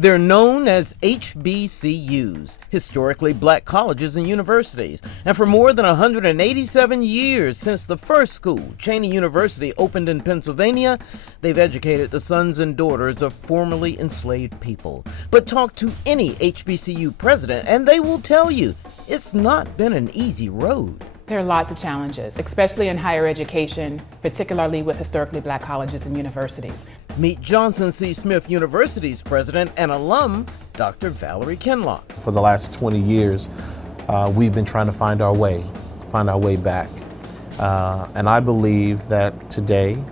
They're known as HBCUs, historically black colleges and universities. And for more than 187 years since the first school, Cheyney University, opened in Pennsylvania, they've educated the sons and daughters of formerly enslaved people. But talk to any HBCU president and they will tell you it's not been an easy road. There are lots of challenges, especially in higher education, particularly with historically black colleges and universities. Meet Johnson C. Smith University's president and alum, Dr. Valerie Kinloch. For the last 20 years, we've been trying to find our way back. And I believe that today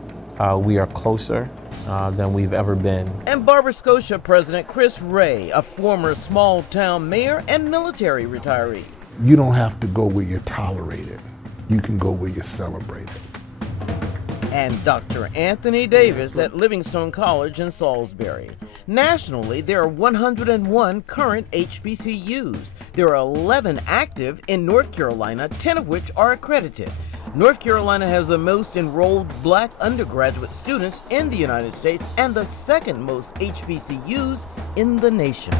we are closer than we've ever been. And Barber Scotia President Chris Wray, a former small-town mayor and military retiree. You don't have to go where you're tolerated. You can go where you're celebrated. And Dr. Anthony Davis at Livingstone College in Salisbury. Nationally, there are 101 current HBCUs. There are 11 active in North Carolina, 10 of which are accredited. North Carolina has the most enrolled black undergraduate students in the United States and the second most HBCUs in the nation.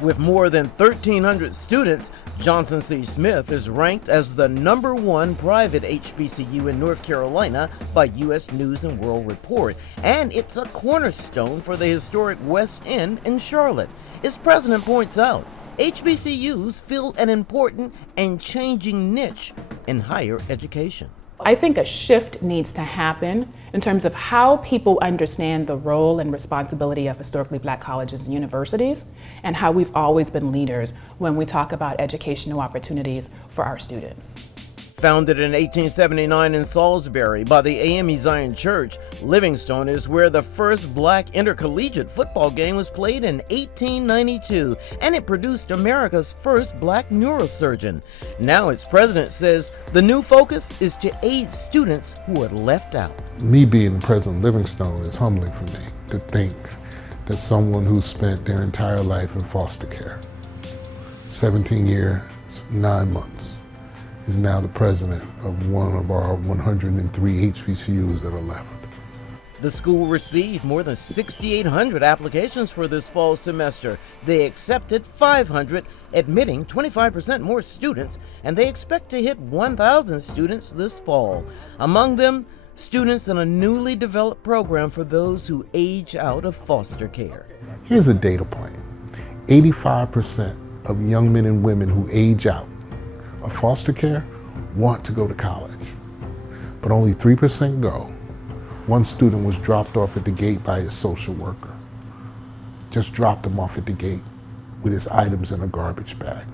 With more than 1,300 students, Johnson C. Smith is ranked as the #1 private HBCU in North Carolina by U.S. News and World Report, and it's a cornerstone for the historic West End in Charlotte. As President points out, HBCUs fill an important and changing niche in higher education. I think a shift needs to happen in terms of how people understand the role and responsibility of historically black colleges and universities, and how we've always been leaders when we talk about educational opportunities for our students. Founded in 1879 in Salisbury by the AME Zion Church, Livingstone is where the first black intercollegiate football game was played in 1892, and it produced America's first black neurosurgeon. Now its president says the new focus is to aid students who are left out. Me being President Livingstone is humbling for me to think that someone who spent their entire life in foster care, 17 years, 9 months, is now the president of one of our 103 HBCUs that are left. The school received more than 6,800 applications for this fall semester. They accepted 500, admitting 25% more students, and they expect to hit 1,000 students this fall. Among them, students in a newly developed program for those who age out of foster care. Here's a data point. 85% of young men and women who age out of foster care want to go to college, but only 3% go. One student was dropped off at the gate by his social worker. Just dropped him off at the gate with his items in a garbage bag.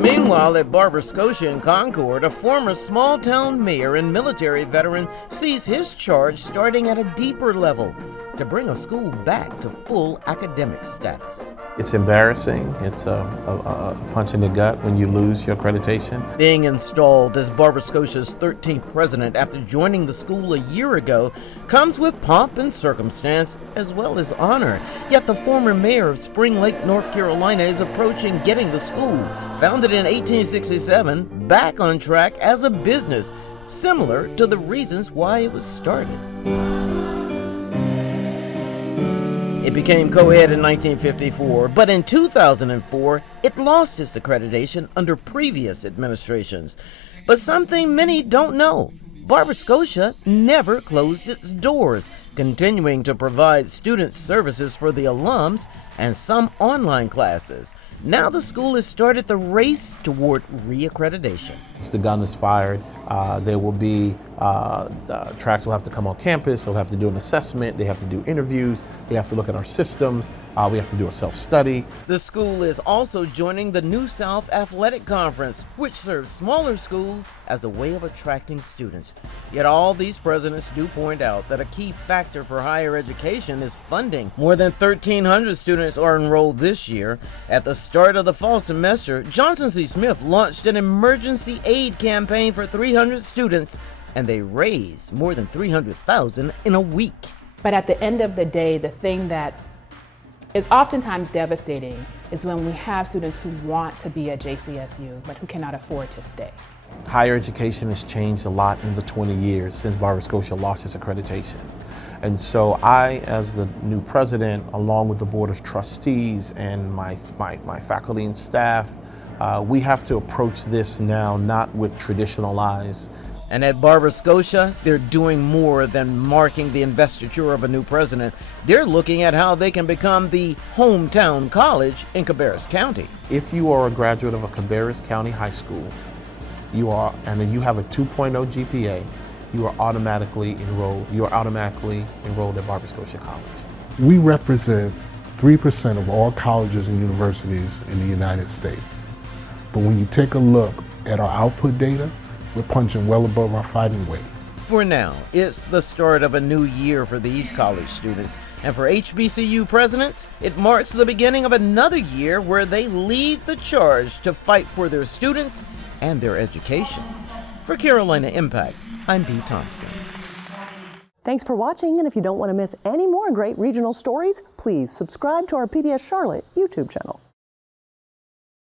Meanwhile, at Barber Scotia in Concord, a former small-town mayor and military veteran sees his charge starting at a deeper level to bring a school back to full academic status. It's embarrassing. It's a punch in the gut when you lose your accreditation. Being installed as Barber Scotia's 13th president after joining the school a year ago comes with pomp and circumstance as well as honor. Yet the former mayor of Spring Lake, North Carolina is approaching getting the school, founded in 1867, back on track as a business, similar to the reasons why it was started. It became co-ed in 1954, but in 2004, it lost its accreditation under previous administrations. But something many don't know, Barber Scotia never closed its doors, continuing to provide student services for the alums and some online classes. Now the school has started the race toward reaccreditation. The gun is fired. There will be tracks will have to come on campus. They'll have to do an assessment. They have to do interviews. We have to look at our systems. We have to do a self-study. The school is also joining the New South Athletic Conference, which serves smaller schools as a way of attracting students. Yet all these presidents do point out that a key factor for higher education is funding. More than 1,300 students are enrolled this year. At the start of the fall semester, Johnson C. Smith launched an emergency aid campaign for 300 students, and they raised more than $300,000 in a week. But at the end of the day, the thing that is oftentimes devastating is when we have students who want to be at JCSU, but who cannot afford to stay. Higher education has changed a lot in the 20 years since Barbara Scotia lost its accreditation. And so I, as the new president, along with the Board of Trustees and my faculty and staff, we have to approach this now not with traditional eyes. And at Barbara Scotia, they're doing more than marking the investiture of a new president. They're looking at how they can become the hometown college in Cabarrus County. If you are a graduate of a Cabarrus County high school, and you have a 2.0 GPA, you are automatically enrolled. You are automatically enrolled at Barbara Scotia College. We represent 3% of all colleges and universities in the United States. But when you take a look at our output data, we're punching well above our fighting weight. For now, it's the start of a new year for these college students. And for HBCU presidents, it marks the beginning of another year where they lead the charge to fight for their students and their education. For Carolina Impact, I'm Pete Thompson. Thanks for watching, and if you don't want to miss any more great regional stories, please subscribe to our PBS Charlotte YouTube channel.